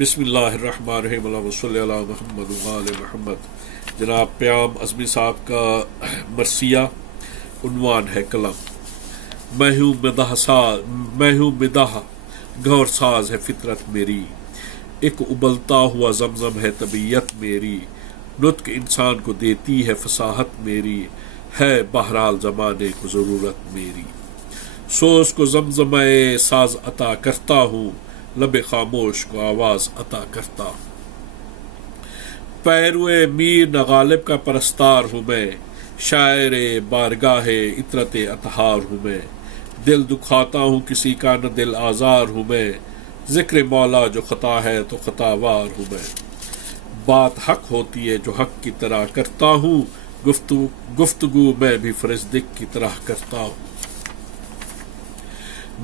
بسم اللہ الرحمن الرحیم اللہم صلی علی محمد وآل محمد۔ جناب پیام ازمی صاحب کا مرثیہ، عنوان ہے قلم۔ میں ہوں مداح گور ساز ہے فطرت میری، ایک ابلتا ہوا زمزم ہے طبیعت میری، نطق انسان کو دیتی ہے فصاحت میری، ہے بہرحال زمانے کو ضرورت میری۔ سوز کو زمزمہ ساز عطا کرتا ہوں، لب خاموش کو آواز عطا کرتا ہوں۔ پیروے میر نہ غالب کا پرستار ہوں میں، شاعر بارگاہ عطرت اطہار ہوں میں، دل دکھاتا ہوں کسی کا نہ دل آزار ہوں میں، ذکر مولا جو خطا ہے تو خطا وار ہوں میں، بات حق ہوتی ہے جو حق کی طرح کرتا ہوں، گفتگو میں بھی فرزدق کی طرح کرتا ہوں۔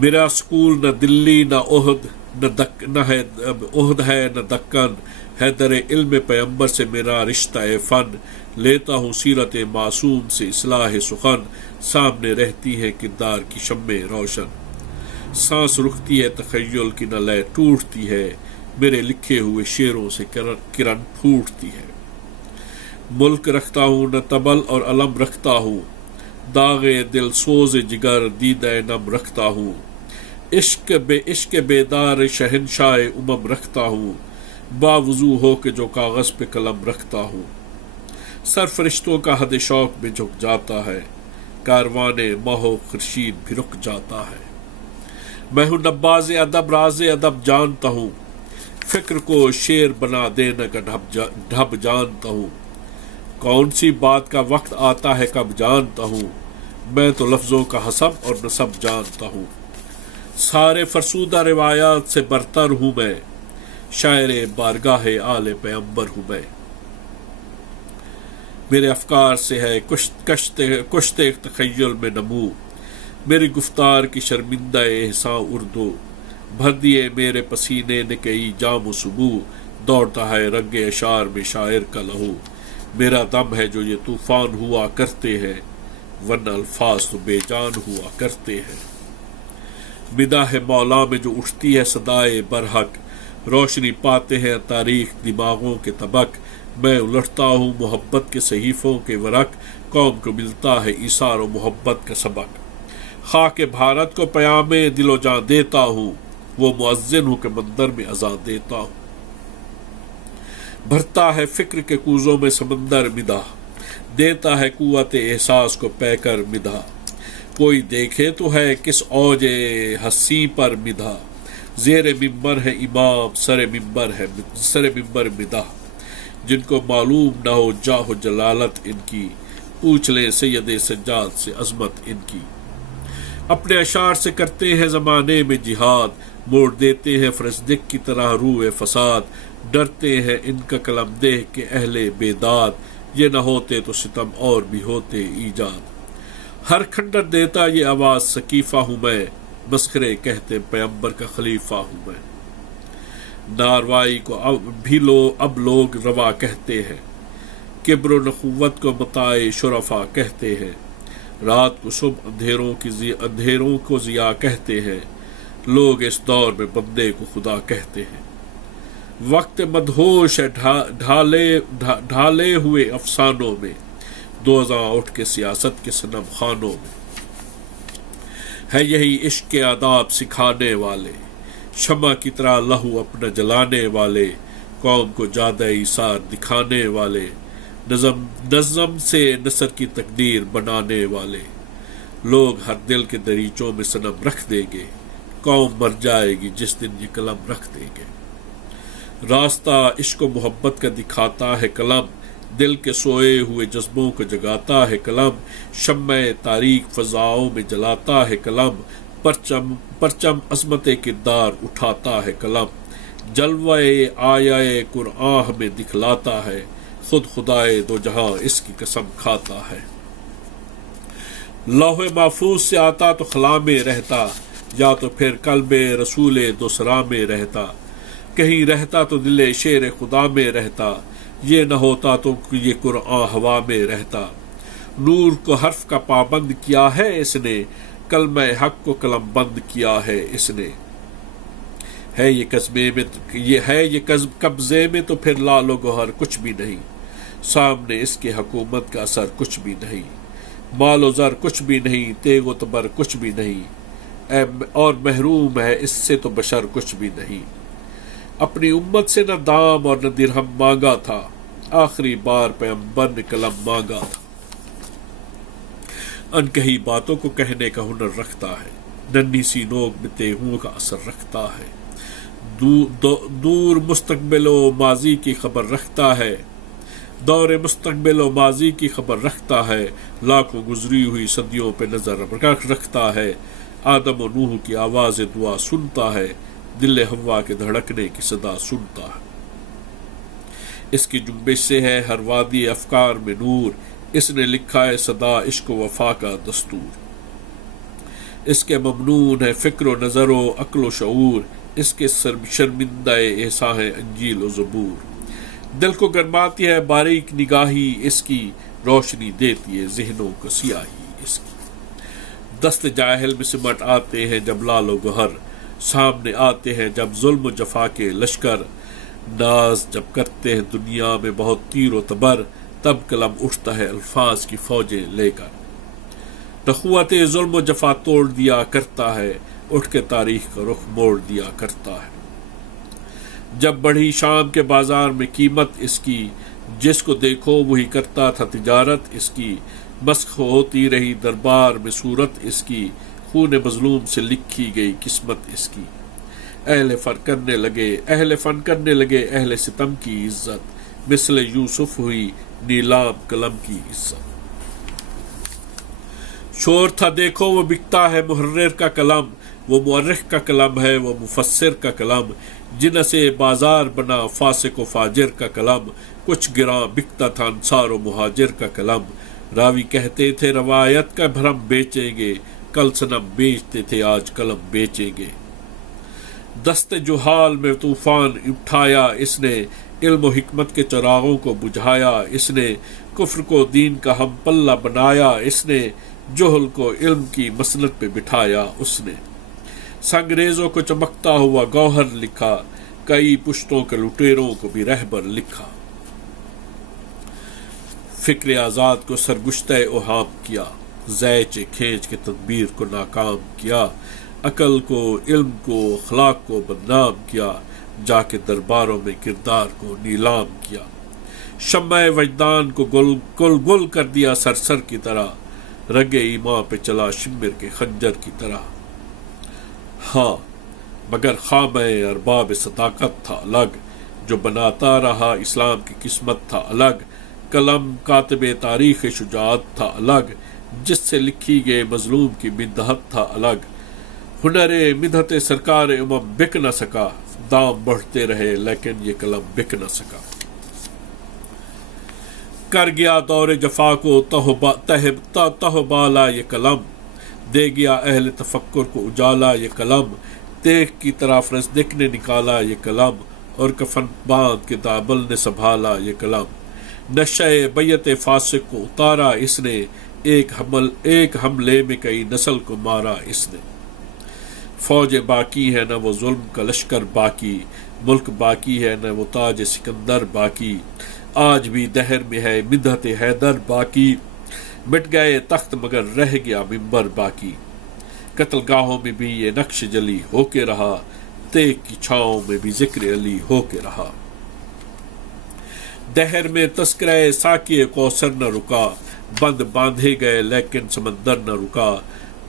میرا سکول نہ دلی نہ عہد ہے نہ دکن، ہے در علم پیمبر سے میرا رشتہ فن، لیتا ہوں سیرت معصوم سے اصلاح سخن، سامنے رہتی ہے کردار کی شمع روشن، سانس رکتی ہے تخیل کی نہ لے ٹوٹتی ہے، میرے لکھے ہوئے شعروں سے کرن پھوٹتی ہے۔ ملک رکھتا ہوں نہ تبل اور علم رکھتا ہوں، داغ دل سوز جگر دیدہ نم رکھتا ہوں، عشق بیدار شہنشاہ امم رکھتا ہوں، باوضو ہو کے جو کاغذ پہ قلم رکھتا ہوں، سر فرشتوں کا حد شوق میں جھک جاتا ہے، کاروان ماہ و خورشید بھی رک جاتا ہے۔ میں ہوں نباز ادب راز ادب جانتا ہوں، فکر کو شعر بنا دینے کا ڈھب جانتا ہوں، کون سی بات کا وقت آتا ہے کب جانتا ہوں، میں تو لفظوں کا حسب اور نسب جانتا ہوں، سارے فرسودہ روایات سے برتر ہوں میں، شاعر بارگاہ آل پیمبر ہوں میں، میرے افکار سے ہے کشتے تخیل میں نمو، میری گفتار کی شرمندہ احساں اردو، بھر دیے میرے پسینے نے کئی جام و صبو، دوڑتا ہے رنگ اشعار میں شاعر کا لہو، میرا دم ہے جو یہ طوفان ہوا کرتے ہیں، ورنہ الفاظ تو بے جان ہوا کرتے ہیں۔ مداح مولا میں جو اٹھتی ہے صدائے برحق، روشنی پاتے ہیں تاریخ دماغوں کے طبق، میں الٹتا ہوں محبت کے صحیفوں کے ورق، قوم کو ملتا ہے ایثار و محبت کا سبق، خاک بھارت کو پیام دل و جان دیتا ہوں، وہ مؤذن ہوں کہ مندر میں اذان دیتا ہوں، بھرتا ہے فکر کے کوزوں میں سمندر مداح، دیتا ہے قوت احساس کو پے کر مداح، کوئی دیکھے تو ہے کس اوج ہستی پر مداح، زیر ممبر ہے امام سر ممبر مداح، جن کو معلوم نہ ہو جاہ و جلالت ان کی، پوچھ لیں سید سجاد سے عظمت ان کی، اپنے اشعار سے کرتے ہیں زمانے میں جہاد، موڑ دیتے ہیں فرزدق کی طرح روح فساد، ڈرتے ہیں ان کا قلم دیکھ کے اہل بیداد، یہ نہ ہوتے تو ستم اور بھی ہوتے ایجاد، ہر کھنڈر دیتا یہ آواز سقیفہ ہوں میں، مسخرے کہتے پیمبر کا خلیفہ ہوں میں، ناروائی کو اب لوگ روا کہتے ہیں، کبر و نخوت کو متاع شرفا کہتے ہیں، رات کو صبح اندھیروں کو ضیاء کہتے ہیں، لوگ اس دور میں بندے کو خدا کہتے ہیں، وقت مدہوش ہے ڈھالے ہوئے افسانوں میں، دوزاں اٹھ کے سیاست کے صنم خانوں میں، ہے یہی عشق کے آداب سکھانے والے، شمع کی طرح لہو اپنا جلانے والے، قوم کو جادہ ایثار دکھانے والے، نظم سے نثر کی تقدیر بنانے والے، لوگ ہر دل کے دریچوں میں صنم رکھ دیں گے، قوم مر جائے گی جس دن یہ قلم رکھ دیں گے، راستہ عشق و محبت کا دکھاتا ہے قلم، دل کے سوئے ہوئے جذبوں کو جگاتا ہے قلم، شمع تاریک فضاؤں میں جلاتا ہے قلم، پرچم عظمت کردار اٹھاتا ہے قلم، جلوہ آیا قرآن میں دکھلاتا ہے، خود خدائے دو جہاں اس کی قسم کھاتا ہے، لوح محفوظ سے آتا تو خلا میں رہتا، یا تو پھر قلب رسول دوسرا میں رہتا، کہیں رہتا تو دل شیر خدا میں رہتا، یہ نہ ہوتا تو یہ قرآن ہوا میں رہتا، نور کو حرف کا پابند کیا ہے اس نے، کلمہ حق کو قلم بند کیا ہے اس نے، ہے یہ قبضے میں تو پھر لال و گوہر کچھ بھی نہیں، سامنے اس کے حکومت کا اثر کچھ بھی نہیں، مال و زر کچھ بھی نہیں، تیغ و تبر کچھ بھی نہیں، اور محروم ہے اس سے تو بشر کچھ بھی نہیں۔ اپنی امت سے نہ دام اور نہ درہم مانگا تھا، آخری بار پیغمبر نے قلم مانگا تھا۔ انکہی باتوں کو کہنے کا ہنر رکھتا ہے، ننھی سی نوک میں تیغوں کا اثر رکھتا ہے، دور مستقبل و ماضی کی خبر رکھتا ہے، دور مستقبل و ماضی کی خبر رکھتا ہے، لاکھوں گزری ہوئی صدیوں پہ نظر رکھتا ہے، آدم و نوح کی آواز دعا سنتا ہے، دل ہوا کے دھڑکنے کی صدا سنتا ہے۔ اس کی جنبش سے ہے ہر وادی افکار میں نور، اس نے لکھا ہے صدا عشق و وفا کا دستور۔ اس کے ممنون ہے فکر و نظر و عقل و شعور، اس کے شرمندہ احساں ہے انجیل و زبور۔ دل کو گرماتی ہے باریک نگاہی اس کی، روشنی دیتی ہے ذہنوں کو سیاہی اس کی۔ دست جاہل میں سمٹ آتے ہیں جب لال و گوہر، سامنے آتے ہیں جب ظلم و جفا کے لشکر، ناز جب کرتے ہیں دنیا میں بہت تیر و تبر، تب قلم اٹھتا ہے الفاظ کی فوجیں لے کر۔ نخوت ظلم و جفا توڑ دیا کرتا ہے، اٹھ کے تاریخ کا رخ موڑ دیا کرتا ہے۔ جب بڑھی شام کے بازار میں قیمت اس کی، جس کو دیکھو وہی کرتا تھا تجارت اس کی، مسخ ہوتی رہی دربار میں صورت اس کی، خون مظلوم سے لکھی گئی قسمت اس کی۔ اہل فن کرنے لگے اہل ستم کی عزت، مثل یوسف ہوئی نیلام قلم کی عزت۔ شور تھا دیکھو وہ بکتا ہے محرر کا قلم، وہ مورخ کا قلم ہے وہ مفسر کا قلم، جن سے بازار بنا فاسق و فاجر کا قلم، کچھ گراں بکتا تھا انصار و مہاجر کا قلم۔ راوی کہتے تھے روایت کا بھرم بیچیں گے، کل صنم بیچتے تھے آج قلم بیچیں گے۔ دست جہال میں طوفان اٹھایا اس نے، علم و حکمت کے چراغوں کو بجھایا اس نے، کفر کو دین کا ہم پلہ بنایا اس نے، جہل کو علم کی مسند پہ بٹھایا اس نے۔ سنگریزوں کو چمکتا ہوا گوہر لکھا، کئی پشتوں کے لٹیروں کو بھی رہبر لکھا۔ فکر آزاد کو سرگشتہ اوہام کیا، زیچے کھینچ کے تدبیر کو ناکام کیا، عقل کو علم کو اخلاق کو بدنام کیا، جا کے درباروں میں کردار کو نیلام کیا۔ شمع وجدان کو گل کر دیا سرسر کی طرح، رگ ایمان پہ چلا شمر کے خنجر کی طرح۔ ہاں مگر خامہ ارباب صداقت تھا الگ، جو بناتا رہا اسلام کی قسمت تھا الگ، قلم کاتب تاریخ شجاعت تھا الگ، جس سے لکھی گئے مظلوم کی مدحت تھا الگ۔ ہنر مدحت سرکار امم بک نہ سکا، دام بڑھتے رہے لیکن یہ قلم بک نہ سکا۔ کر گیا دور جفا کو تہ بالا یہ قلم، دے گیا اہل تفکر کو اجالا یہ قلم، تیغ کی طرح فرزدق نے نکالا یہ قلم، اور کفن باندھ کے دابل نے سنبھالا یہ قلم۔ نشہ بیت فاسق کو اتارا اس نے، ایک حملے میں کئی نسل کو مارا اس نے۔ فوج باقی ہے نہ وہ ظلم کا لشکر باقی، ملک باقی ہے نہ وہ تاج سکندر باقی، آج بھی دہر میں ہے مدحت حیدر باقی، مٹ گئے تخت مگر رہ گیا منبر باقی۔ قتل گاہوں میں بھی یہ نقش جلی ہو کے رہا، تیغ کی چھاؤں میں بھی ذکر علی ہو کے رہا۔ دہر میں تذکرہ ساقی کوثر نہ رکا، بند باندھے گئے لیکن سمندر نہ رکا،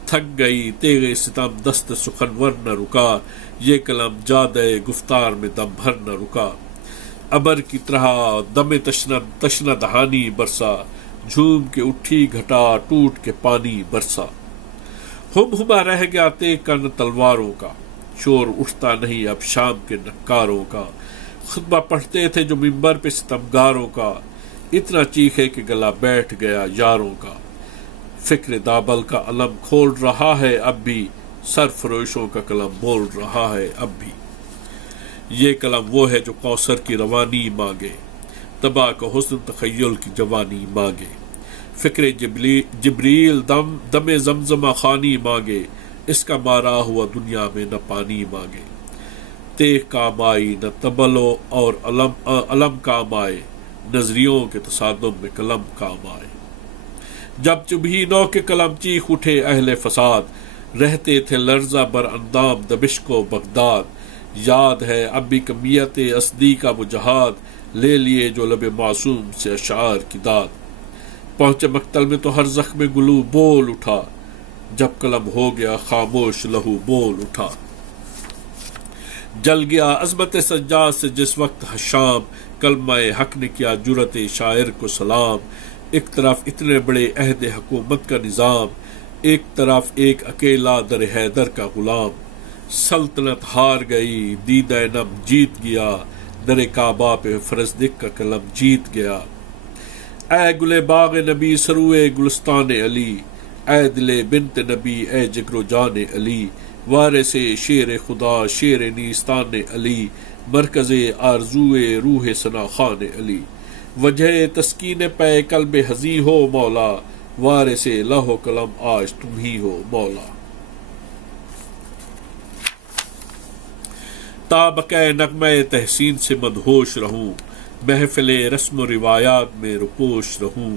تھک گئی تیغ ستم دست سخنور نہ رکا، یہ قلم جادے گفتار میں دم بھر نہ رکا۔ ابر کی طرح دم تشنہ دہانی برسا، جھوم کے اٹھی گھٹا ٹوٹ کے پانی برسا۔ ہما رہ گیا تیغ کا نہ تلواروں کا، شور اٹھتا نہیں اب شام کے نکاروں کا، خطبہ پڑھتے تھے جو منبر پہ ستمگاروں کا، اتنا چیخے کہ گلا بیٹھ گیا یاروں کا۔ فکر دابل کا علم کھول رہا ہے اب بھی، سرفروشوں کا قلم بول رہا ہے اب بھی۔ یہ قلم وہ ہے جو کوثر کی روانی مانگے، تباہ کا حسن تخیل کی جوانی مانگے۔ فکر جبریل دم زمزمہ خانی مانگے، اس کا مارا ہوا دنیا میں نہ پانی مانگے۔ تیغ کام آئی نہ تبلو اور علم کام آئے، نظریوں کے تصادم میں قلم کام آئے۔ جب چبھی نو کے قلم چیخ اٹھے اہل فساد، رہتے تھے لرزہ بر اندام دمشق و بغداد، یاد ہے اب بھی کمیت اسدی کا وہ جہاد، لے لیے جو لب معصوم سے اشعار کی داد۔ پہنچے مقتل میں تو ہر زخم گلو بول اٹھا، جب قلم ہو گیا خاموش لہو بول اٹھا۔ جل گیا عظمت سجاد سے جس وقت حشام، کلمہ حق نے کیا جرت شاعر کو سلام۔ ایک طرف اتنے بڑے عہد حکومت کا نظام، ایک طرف ایک اکیلا در حیدر کا غلام۔ سلطنت ہار گئی دیدہ نم جیت گیا، در کعبہ پہ فرزدق کا قلم جیت گیا۔ اے گل باغ نبی سروے گلستان علی، اے دل بنت نبی اے جگر و جان علی، وارث شیر خدا شیر نیستان علی، مرکز آرزوئے روح ثنا خان علی۔ وجہ تسکین پہ قلب حزیں ہو مولا، وارث لوح و قلم آج تم ہی ہو مولا۔ تا بقے نغمہ تحسین سے مدہوش رہوں، محفل رسم و روایات میں رپوش رہوں،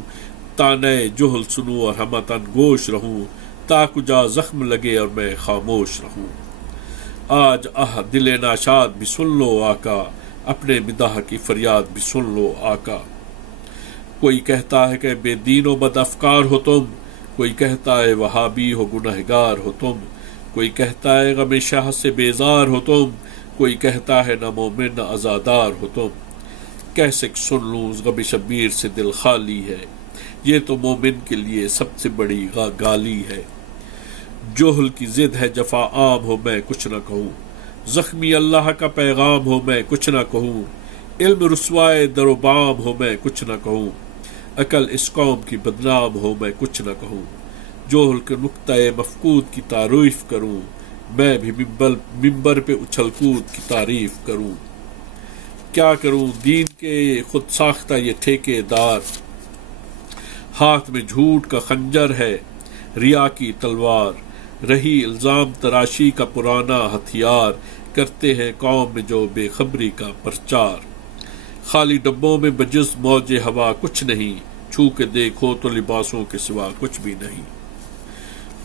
تانے جہل سنوں اور ہمتن گوش رہوں، تا کجا زخم لگے اور میں خاموش رہوں۔ آج دل ناشاد بھی سن لو آقا، اپنے مداح کی فریاد بھی سن لو آقا۔ کوئی کہتا ہے کہ بے دین و بد افکار ہو تم، کوئی کہتا ہے وہابی ہو گنہگار ہو تم، کوئی کہتا ہے غم شاہ سے بیزار ہو تم، کوئی کہتا ہے نہ مومن نہ عزادار ہو تم۔ کیسے سن لوں غم شبیر سے دل خالی ہے، یہ تو مومن کے لیے سب سے بڑی گالی ہے۔ جوہل کی ضد ہے جفا عام ہو میں کچھ نہ کہوں، زخمی اللہ کا پیغام ہو میں کچھ نہ کہوں، علم رسوائے در و بام ہو میں کچھ نہ کہوں، عقل اس قوم کی بدنام ہو میں کچھ نہ کہوں، جوہل کے نقطۂ مفقود کی تعریف کروں، میں بھی ممبر پہ اچھل کود کی تعریف کروں۔ کیا کروں دین کے خود ساختہ یہ ٹھیکے دار، ہاتھ میں جھوٹ کا خنجر ہے ریا کی تلوار، رہی الزام تراشی کا پرانا ہتھیار، کرتے ہیں قوم میں جو بے خبری کا پرچار۔ خالی ڈبوں میں بجز موج ہوا کچھ نہیں، چھو کے دیکھو تو لباسوں کے سوا کچھ بھی نہیں۔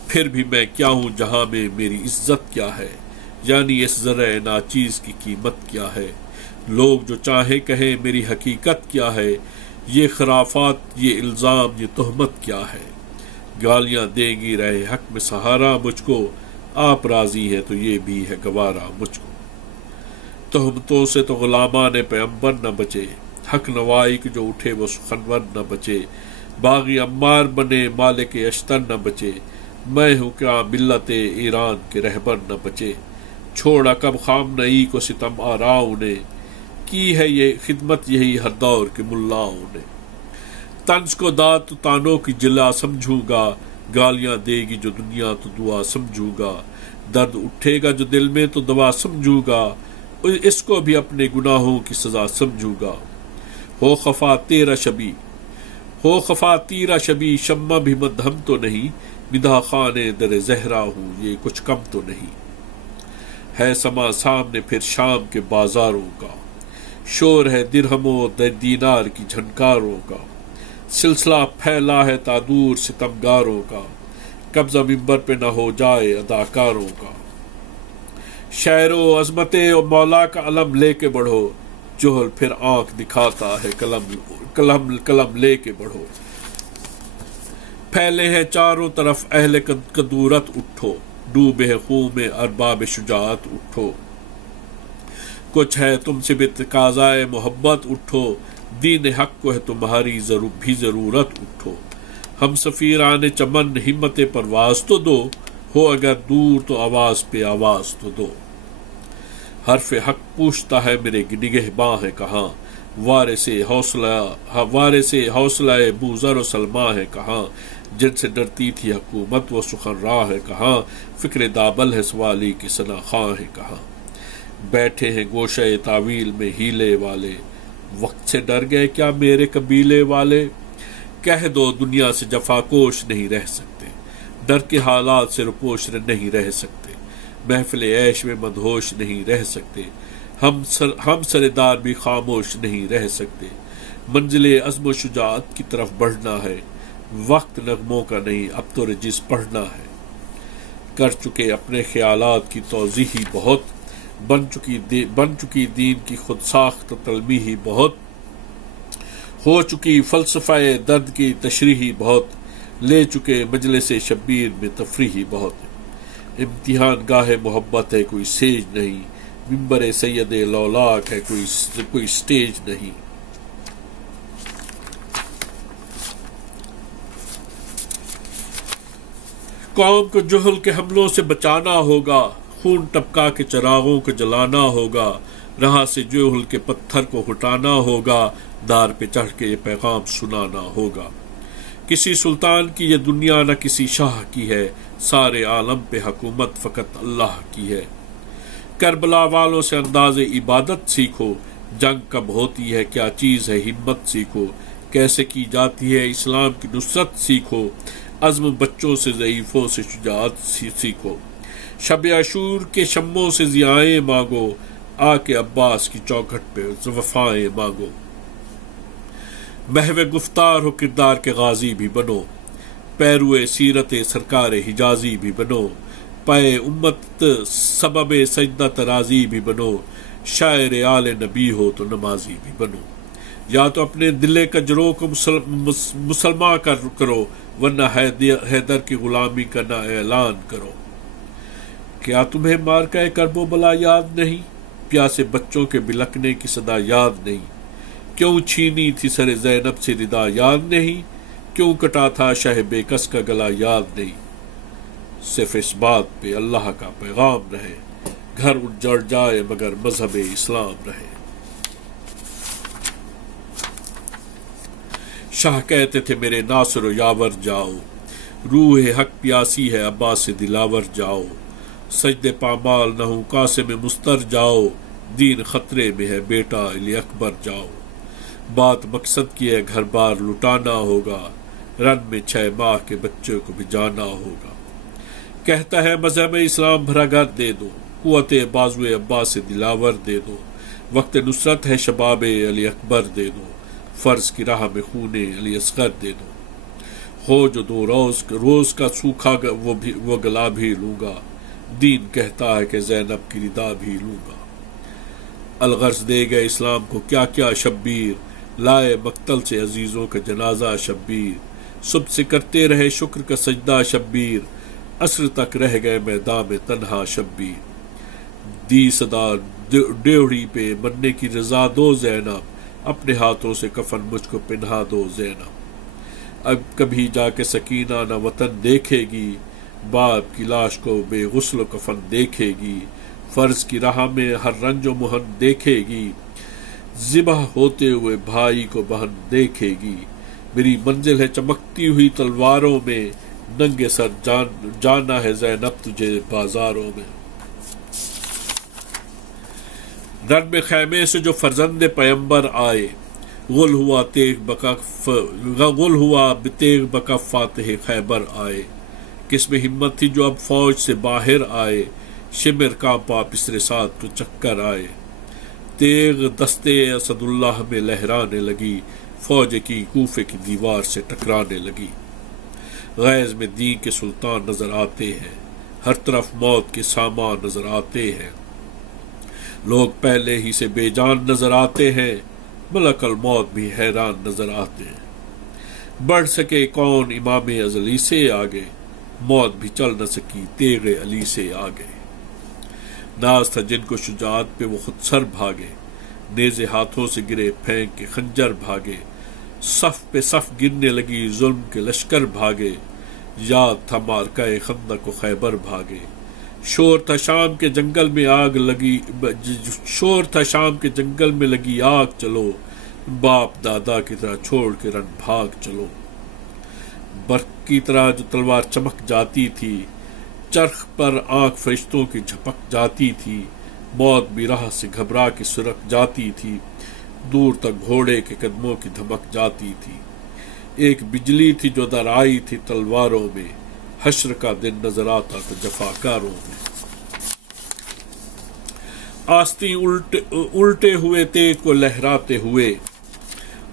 پھر بھی میں کیا ہوں جہاں میں میری عزت کیا ہے، یعنی اس زرع ناچیز کی قیمت کیا ہے۔ لوگ جو چاہے کہیں میری حقیقت کیا ہے، یہ خرافات یہ الزام یہ تہمت کیا ہے۔ گالیاں دے گی رہے حق میں سہارا مجھ کو، آپ راضی ہیں تو یہ بھی ہے گوارا مجھ کو۔ تہمتوں سے تو غلامان پیغمبر نہ بچے، حق نوائی کے جو اٹھے وہ سخنور نہ بچے، باغی عمار بنے مالک اشتر نہ بچے، میں ہوں کیا ملت ایران کے رہبر نہ بچے۔ چھوڑا کب خام نئی کو ستم آراؤں نے، کی ہے یہ خدمت یہی ہر دور کے ملاؤں نے۔ طنز کو داد تو تانوں کی جلا سمجھوں گا، گالیاں دے گی جو دنیا تو دعا سمجھوں گا، درد اٹھے گا جو دل میں تو دوا سمجھوں گا، اس کو بھی اپنے گناہوں کی سزا سمجھوں گا۔ ہو خفا تیرا شبی شمع بھی مدھم تو نہیں، مدح خانے در زہرا ہوں یہ کچھ کم تو نہیں۔ ہے سما سامنے پھر شام کے بازاروں کا، شور ہے درہم و دینار کی جھنکاروں کا، سلسلہ پھیلا ہے تا دور ستمگاروں کا، قبضہ ممبر پہ نہ ہو جائے اداکاروں کا۔ شعر و عظمت و مولا کا علم لے کے بڑھو، جوہل پھر آنکھ دکھاتا ہے قلم لے کے بڑھو۔ پھیلے ہیں چاروں طرف اہل قدورت اٹھو، ڈوبے ہیں خون میں ارباب شجاعت اٹھو۔ کچھ ہے تم سے بھی تقاضائے محبت اٹھو، دین حق کو ہے تمہاری بھی ضرورت اٹھو۔ ہم سفیران چمن ہمت پرواز تو دو، ہو اگر دور تو آواز پہ آواز تو دو۔ حرف حق پوچھتا ہے میرے نگہباں ہے کہاں، وارث حوصلہ بوذر و سلماں ہے کہاں، جن سے ڈرتی تھی حکومت وہ سخن راہ ہے کہاں، فکر دابل ہے سوالی کی ثنا خاں ہے کہاں۔ بیٹھے ہیں گوشہ تعویل میں ہیلے والے، وقت سے ڈر گئے کیا میرے قبیلے والے۔ کہہ دو دنیا سے جفا کوش نہیں رہ سکتے، ڈر کے حالات سے رپوش نہیں رہ سکتے، محفل عیش میں مدہوش نہیں رہ سکتے، ہم سردار بھی خاموش نہیں رہ سکتے۔ منزل عزم و شجاعت کی طرف بڑھنا ہے، وقت نغموں کا نہیں، اب تو رجز پڑھنا ہے۔ کر چکے اپنے خیالات کی توضیحی بہت، بن چکی دین کی خود ساخت تلمیحی بہت، ہو چکی فلسفہ درد کی تشریحی بہت، لے چکے مجلس شبیر میں تفریحی بہت۔ امتحان گاہ محبت ہے کوئی سیج نہیں، منبر سید لولاک ہے کوئی سٹیج نہیں۔ قوم کو جہل کے حملوں سے بچانا ہوگا، خون ٹپکا کے چراغوں کو جلانا ہوگا، راہ سے جہل کے پتھر کو ہٹانا ہوگا، دار پہ چڑھ کے یہ پیغام سنانا ہوگا۔ کسی سلطان کی یہ دنیا نہ کسی شاہ کی ہے، سارے عالم پہ حکومت فقط اللہ کی ہے۔ کربلا والوں سے انداز عبادت سیکھو، جنگ کب ہوتی ہے کیا چیز ہے ہمت سیکھو، کیسے کی جاتی ہے اسلام کی نصرت سیکھو، عزم بچوں سے ضعیفوں سے شجاعت سیکھو۔ شب عاشور کے شموں سے ضیائیں مانگو، آ کے عباس کی چوکھٹ پہ وفائیں مانگو۔ محو گفتار ہو کردار کے غازی بھی بنو، پیروئے سیرت سرکار حجازی بھی بنو، پائے امت سبب سجدہ ترازی بھی بنو، شاعر آل نبی ہو تو نمازی بھی بنو۔ یا تو اپنے دل کجروں کو مسلمان کرو، ورنہ حیدر کی غلامی کا نہ اعلان کرو۔ کیا تمہیں مارکہ کرب و بلا یاد نہیں، پیاسے بچوں کے بلکنے کی صدا یاد نہیں، کیوں چھینی تھی سر زینب سے ردا یاد نہیں، کیوں کٹا تھا شہ بے کس کا گلا یاد نہیں۔ صرف اس بات پہ اللہ کا پیغام رہے، گھر اجڑ جائے مگر مذہب اسلام رہے۔ شاہ کہتے تھے میرے ناصر و یاور جاؤ، روح حق پیاسی ہے عباس سے دلاور جاؤ، سجدے پامال نہ ہوں قاسم مستر جاؤ، دین خطرے میں ہے بیٹا علی اکبر جاؤ۔ بات مقصد کی ہے گھر بار لٹانا ہوگا، رن میں 6 ماہ کے بچے کو بھی جانا ہوگا۔ کہتا ہے مذہب اسلام بھرا گھر دے دو، قوت بازو عباس سے دلاور دے دو، وقت نصرت ہے شباب علی اکبر دے دو، فرض کی راہ میں خون علی اصغر دے دو۔ ہو جو 2 روز کا سوکھا وہ گلا بھی لوں گا، دین کہتا ہے کہ زینب کی ردا بھی لوں گا۔ الغرض دے گئے اسلام کو کیا کیا شبیر، لائے مقتل سے عزیزوں کا جنازہ شبیر، صبح سے کرتے رہے شکر کا سجدہ شبیر، عصر تک رہ گئے میدان میں تنہا شبیر۔ دی صدا ڈیوڑی پہ مرنے کی رضا دو زینب، اپنے ہاتھوں سے کفن مجھ کو پہنا دو زینب۔ اب کبھی جا کے سکینہ نہ وطن دیکھے گی، باپ کی لاش کو بے غسل و کفن دیکھے گی، فرض کی راہ میں ہر رنج و محن دیکھے گی، ذبح ہوتے ہوئے بھائی کو بہن دیکھے گی۔ میری منزل ہے چمکتی ہوئی تلواروں میں، ننگے سر جانا ہے زینب تجھے بازاروں میں۔ رن میں خیمے سے جو فرزند پیمبر آئے، غل ہوا بتیغ بکف فاتح خیبر آئے، کس میں ہمت تھی جو اب فوج سے باہر آئے، شمر کانپا پسر ساتھ تو چکر آئے، تیغ دستے اسد اللہ میں لہرانے لگی، فوج کی کوفے کی دیوار سے ٹکرانے لگی۔ غیظ میں دین کے سلطان نظر آتے ہیں، ہر طرف موت کے سامان نظر آتے ہیں، لوگ پہلے ہی سے بے جان نظر آتے ہیں، ملک الموت بھی حیران نظر آتے ہیں۔ بڑھ سکے کون امام ازلی سے آگے، موت بھی چل نہ سکی تیغ علی سے آگے۔ ناز تھا جن کو شجاعت پہ وہ خود سر بھاگے، نیزے ہاتھوں سے گرے پھینک کے خنجر بھاگے، صف پہ صف گرنے لگی ظلم کے لشکر بھاگے، یاد تھا مارکہ خندق و خیبر بھاگے۔ شور تھا شام کے جنگل میں لگی آگ، چلو باپ دادا کی طرح چھوڑ کے رن بھاگ چلو۔ برق کی طرح جو تلوار چمک جاتی تھی، چرخ پر آنکھ فرشتوں کی جھپک جاتی تھی، موت بھی راہ سے گھبرا کے سرک جاتی تھی، دور تک گھوڑے کے قدموں کی دھمک جاتی تھی۔ ایک بجلی تھی جو در آئی تھی تلواروں میں، حشر کا دن نظر آتا تو جفاکاروں میں۔ آستیں الٹے ہوئے تیغ کو لہراتے ہوئے،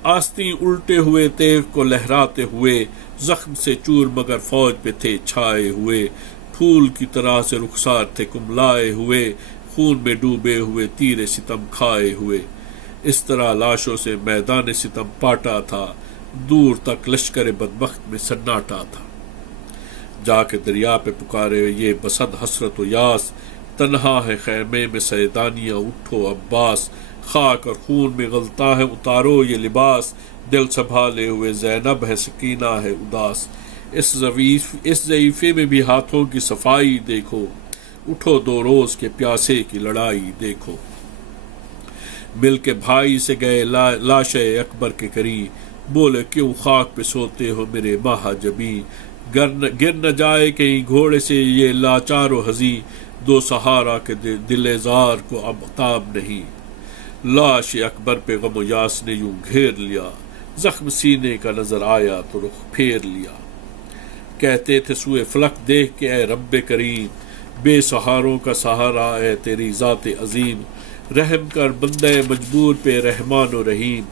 آستیں الٹے ہوئے تیغ کو لہراتے ہوئے، زخم سے چور مگر فوج پہ تھے چھائے ہوئے، پھول کی طرح سے رخسار تھے کملائے ہوئے، خون میں ڈوبے ہوئے تیر ستم کھائے ہوئے۔ اس طرح لاشوں سے میدان ستم پاٹا تھا، دور تک لشکر بدبخت میں سناٹا تھا۔ جا کے دریا پہ پکارے یہ بسد حسرت و یاس، تنہا ہے خیمے میں سیدانیہ اٹھو عباس، خاک اور خون میں غلطاں ہے اتارو یہ لباس، دل سنبھالے ہوئے زینب ہے سکینہ ہے اداس، اس ضعیفے میں بھی ہاتھوں کی صفائی دیکھو، اٹھو دو روز کے پیاسے کی لڑائی دیکھو۔ مل کے بھائی سے گئے لاش اکبر کے قریب، بولے کیوں خاک پہ سوتے ہو میرے ماہ جبی، گر نہ جائے کہیں گھوڑے سے یہ لاچار و ہزی، دو سہارا کے دل زار کو اب تاب نہیں۔ لاش اکبر پہ غم و یاس نے یوں گھیر لیا، زخم سینے کا نظر آیا تو رخ پھیر لیا۔ کہتے تھے سوئے فلک دیکھ کے اے رب کریم، بے سہاروں کا سہارا اے تیری ذات عظیم، رحم کر بندے مجبور پہ رحمان و رحیم،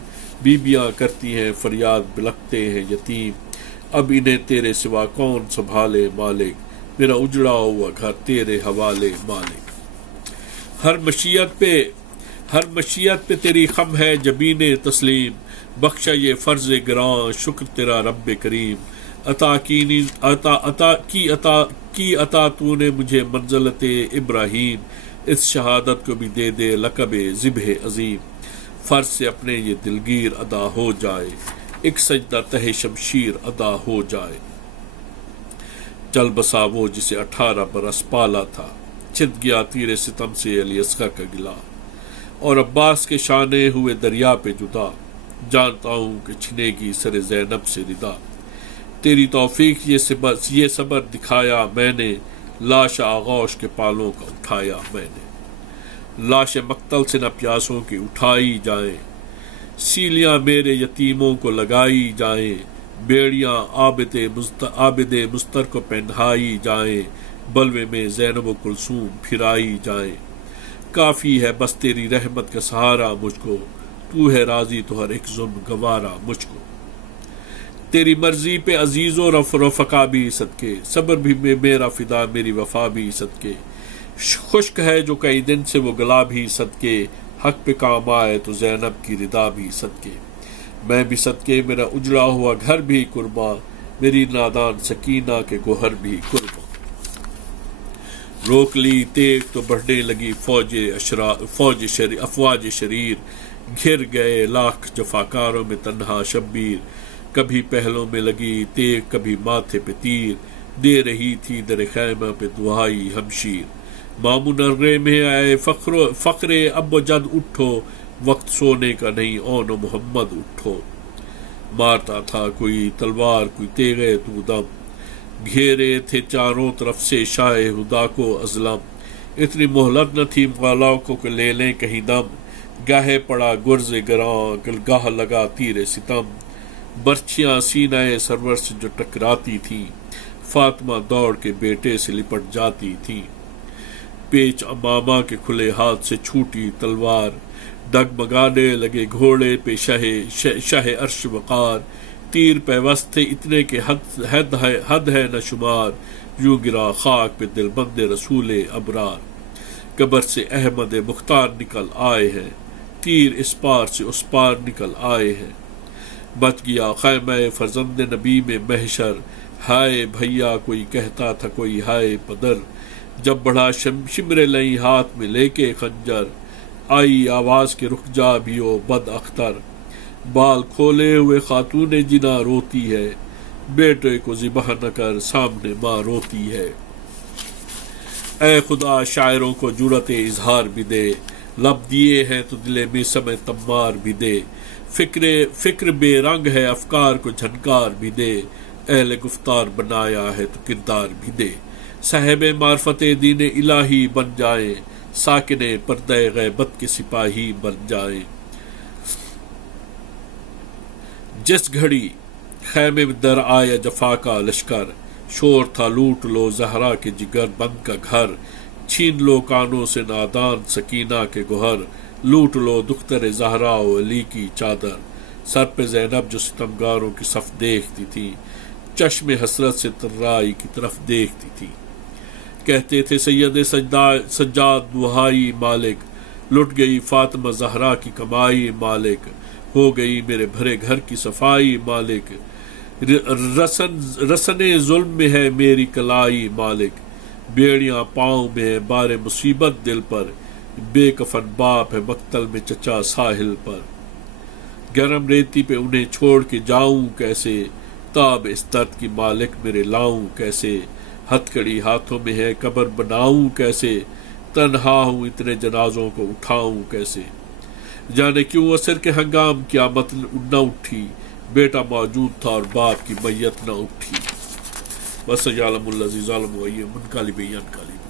بیبیاں کرتی ہیں فریاد بلکتے ہیں یتیم، اب انہیں تیرے سوا کون سنبھالے مالک، میرا اجڑا ہوا گھر تیرے حوالے مالک۔ ہر مشیت پہ تیری خم ہے جبین تسلیم، بخشا یہ فرض گراں شکر تیرا رب کریم، عطا کی عطا تو نے مجھے منزلت ابراہیم، اس شہادت کو بھی دے دے لقب ذبح عظیم، فرض سے اپنے یہ دلگیر ادا ہو جائے، ایک سجدہ تہ شمشیر ادا ہو جائے۔ چل بسا وہ جسے 18 برس پالا تھا، چھت گیا تیر ستم سے علی اصغر کا گلا، اور عباس کے شانے ہوئے دریا پہ جدا، جانتا ہوں کہ چھنے گی سر زینب سے ردا، تیری توفیق یہ صبر دکھایا میں نے، لاش آغوش کے پالوں کا اٹھایا میں نے، لاش مقتل سے نہ پیاسوں کی اٹھائی جائیں، سیلیاں میرے یتیموں کو لگائی جائیں، بیڑیاں عابد مستر کو پہنائی جائیں، بلوے میں زینب و کلثوم پھرائی جائیں، کافی ہے بس تیری رحمت کا سہارا مجھ کو، تو ہے راضی تو ہر ایک ظلم گوارا مجھ کو، تیری مرضی پہ عزیز و رفقا بھی صدقے، صبر بھی میرا فدا میری وفا بھی صدقے، خشک ہے جو کئی دن سے وہ گلا بھی صدقے، حق پہ کام آئے تو زینب کی ردا بھی صدقے، میں بھی صدقے میرا اجڑا ہوا گھر بھی قرباں، میری نادان سکینہ کے گوہر بھی قرباں۔ روک لی تیغ تو بڑھنے لگی افواج شریر، گھر گئے لاکھ جفاکاروں میں تنہا شبیر، کبھی پہلوں میں لگی تیغ کبھی ماتھے پہ تیر، دے رہی تھی در خیمہ پہ دعائی ہمشیر، مامو نرغے میں آئے فخر اب و جد اٹھو، وقت سونے کا نہیں اون و محمد اٹھو، مارتا تھا کوئی تلوار کوئی تیغے تو دم، گھیرے تھے چاروں طرف سے شاہ ہدا کو ازلم، اتنی مہلت نہ تھی مغلاؤں کو کہ لے لیں کہیں دم، گاہے پڑا گرز گراں گاہ لگا تیر ستم، برچھیاں سینہ سرور سے جو ٹکراتی تھیں، فاطمہ دوڑ کے بیٹے سے لپٹ جاتی تھیں، پیچ امامہ کے کھلے ہاتھ سے چھوٹی تلوار، ڈگمگانے لگے گھوڑے پہ شہ عرش وقار، تیر پیوست تھے اتنے کے حد ہے نہ شمار، یوں گرا خاک پہ دل بند رسول ابرار، قبر سے احمد مختار نکل آئے ہیں، تیر اس پار سے اس پار نکل آئے ہیں، بچ گیا خیمہ فرزند نبی میں محشر، ہائے بھیا کوئی کہتا تھا کوئی ہائے پدر، جب بڑھا شمر لئی ہاتھ میں لے کے خنجر، آئی آواز کے رخ جا بھی او بد اختر، بال کھولے ہوئے خاتون جنا روتی ہے، بیٹے کو ذبح نہ کر سامنے ماں روتی ہے، اے خدا شاعروں کو جرأت اظہار بھی دے، لب دیے ہیں تو دل میں سمے تمار بھی دے، فکر بے رنگ ہے افکار کو جھنکار بھی دے، اہل گفتار بنایا ہے تو کردار بھی دے، صاحب معرفت دین الہی بن جائیں، ساکن پردہ غیبت کے سپاہی بن جائیں، جس گھڑی خیمے میں در آیا جفا کا لشکر، شور تھا لوٹ لو زہرا کے جگر بند کا گھر، چھین لو کانوں سے نادان سکینہ کے گوہر، لوٹ لو دختر زہرا و علی کی چادر، سر پہ زینب جو ستمگاروں کی صف دیکھتی تھی، چشم حسرت سے ترائی کی طرف دیکھتی تھی۔ کہتے تھے سید سجاد دہائی مالک، لٹ گئی فاطمہ زہرا کی کمائی مالک، ہو گئی میرے بھرے گھر کی صفائی مالک، رسن ظلم میں ہے میری کلائی مالک، بیڑیاں پاؤں میں ہے بار مصیبت دل پر، بے کفن باپ ہے مقتل میں چچا ساحل پر، گرم ریتی پہ انہیں چھوڑ کے جاؤں کیسے، تاب اس درد کی مالک میرے لاؤں کیسے، ہتھکڑی ہاتھوں میں ہے قبر بناؤں کیسے، تنہا ہوں اتنے جنازوں کو اٹھاؤں کیسے، جانے کیوں عصر کے ہنگام قیامت نہ اٹھی، بیٹا موجود تھا اور باپ کی میت نہ اٹھی۔ بس یعلم الذی ظلم و منقلب ینقلب۔